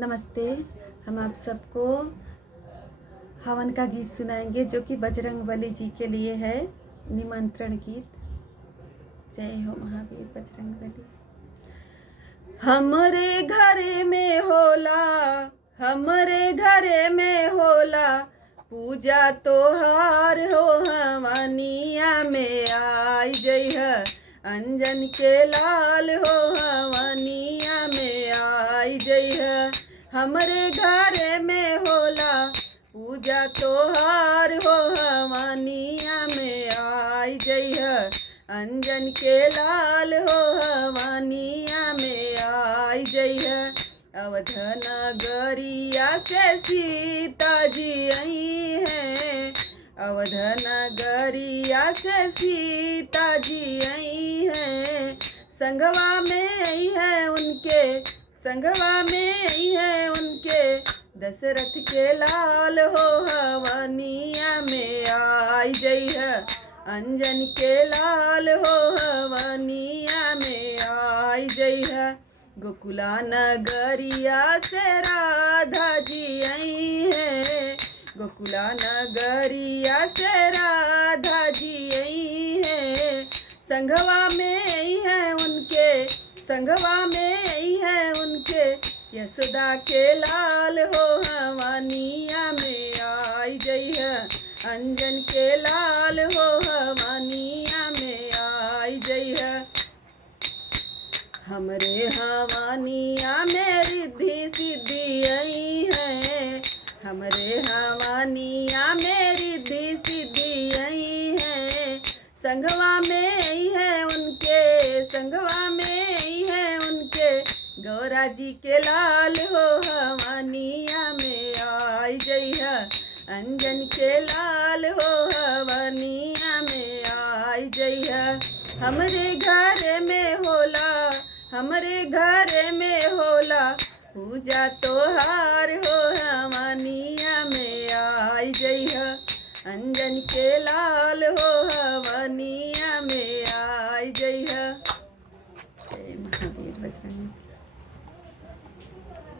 नमस्ते। हम आप सबको हवन का गीत सुनाएंगे जो कि बजरंगबली जी के लिए है, निमंत्रण गीत। जय हो महावीर बजरंगबली। हमरे घरे में होला, हमरे घरे में होला पूजा तोहार हो, हवनिया में आई जइह अंजन के लाल हो, हवनिया में आई जइह। हमरे घरे में होला पूजा तोहार हो, हवनिया में आई जइह अंजन के लाल हो, हवनिया में आई जइह। अवध नगरिया से सीता जी आई है, अवध नगरिया से सीता जी आई है। संगवा में आई है उनके, संगवा में आई है उनके दशरथ के लाल हो, हवनिया में आई जइह अंजन के लाल हो, हवनिया में आई जइह। गोकुला नगरिया से राधा जी आई है, गोकुला नगरिया से राधा जी आई है। संघवा में आई है उनके, संघवा में आई है उनके यशोदा के लाल हो, हवनिया में आई जइह अंजन के लाल हो, हवनिया में आई जइह। हमरे हवनिया में रिद्धि सिद्धि आई है, हमरे हवनिया में रिद्धि सिद्धि आई है। संघवा में आई है उनके, संघवा में आई है उनके गौरा जी के लाल हो, हवनिया में आई जइह अंजन के लाल हो, हवनिया में आई जइह। हमरे घरे में होला, हमरे घरे में होला पूजा तोहार हो, हवनिया में आई जइह अंजन के लाल हो,